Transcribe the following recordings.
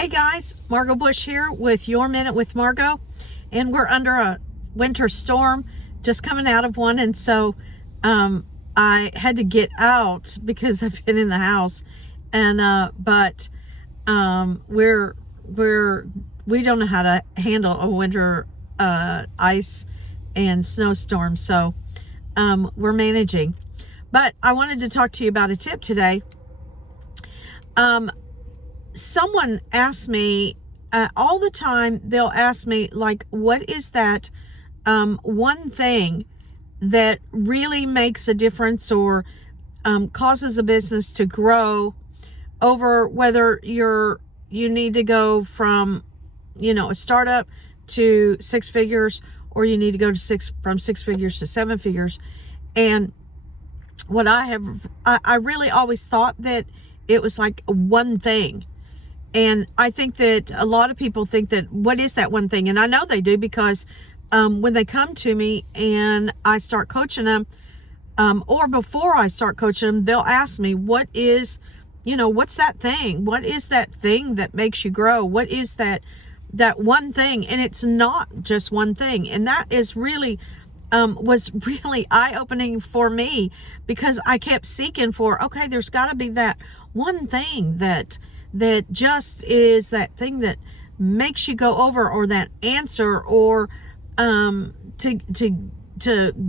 Hey guys, Margot Bush here with Your Minute with Margot, and we're under a winter storm, just coming out of one, and so I had to get out because I've been in the house, and but we don't know how to handle a winter ice and snowstorm, so we're managing. But I wanted to talk to you about a tip today. Someone asks me all the time, they'll ask me, like, what is that one thing that really makes a difference or causes a business to grow over whether you need to go from, a startup to six figures, or you need to go to from six figures to seven figures. And what I really always thought that it was like one thing. And I think that a lot of people think that, what is that one thing? And I know they do, because when they come to me and I start coaching them, or before I start coaching them, they'll ask me, what's that thing? What is that thing that makes you grow? What is that one thing? And it's not just one thing. And that is really, was really eye-opening for me, because I kept seeking for, okay, there's got to be that one thing that just is that thing that makes you go over, or that answer, or to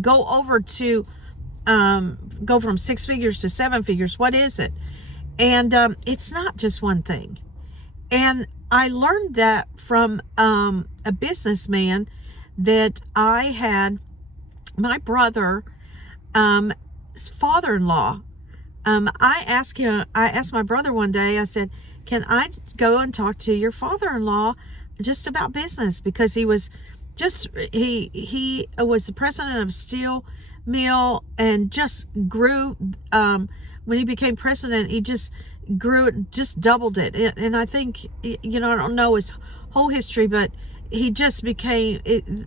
go over to go from six figures to seven figures. What is it? And it's not just one thing. And I learned that from a businessman that I had. My brother, father-in-law, I asked my brother one day, I said, can I go and talk to your father-in-law just about business? Because he was he was the president of a steel mill, and just grew, when he became president, he just grew it, just doubled it. And I think, I don't know his whole history, but he just became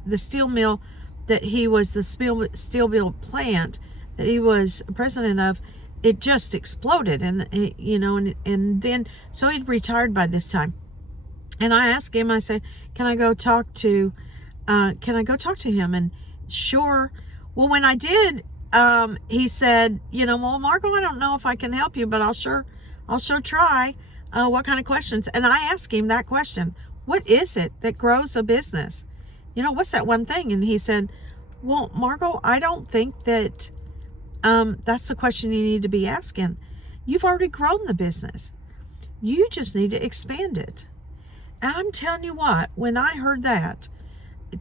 the steel mill that he was, the steel mill plant that he was president of, it just exploded. And and then, so he'd retired by this time. And I asked him, I said, can I go talk to him? And sure. Well, when I did, he said, well, Margot, I don't know if I can help you, but I'll sure try. What kind of questions? And I asked him that question: what is it that grows a business? What's that one thing? And he said, well, Margot, I don't think that that's the question you need to be asking. You've already grown the business. You just need to expand it. And I'm telling you what, when I heard that,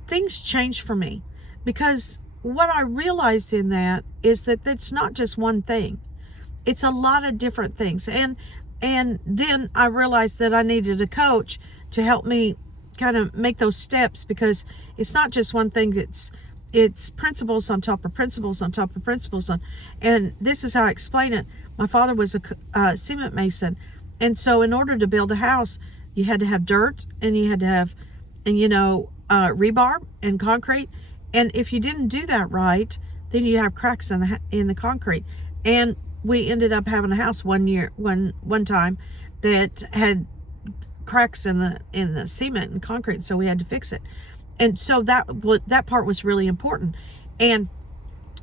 things changed for me, because what I realized in that is that it's not just one thing. It's a lot of different things. And then I realized that I needed a coach to help me kind of make those steps, because it's not just one thing. It's principles on top of principles on top of principles and this is how I explain it. My father was a cement mason, and so in order to build a house, you had to have dirt, and you had to have rebar and concrete, and if you didn't do that right, then you have cracks in the concrete. And we ended up having a house one time that had cracks in the cement and concrete, so we had to fix it. And so that part was really important. And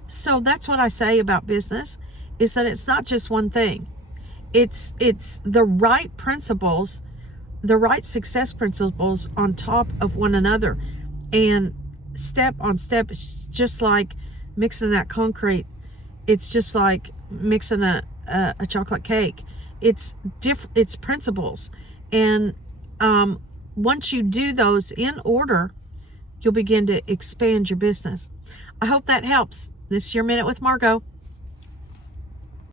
so that's what I say about business, is that it's not just one thing. It's the right principles, the right success principles on top of one another, and step on step. It's just like mixing that concrete. It's just like mixing a chocolate cake. It's principles. And once you do those in order, you'll begin to expand your business. I hope that helps. This is Your Minute with Margot.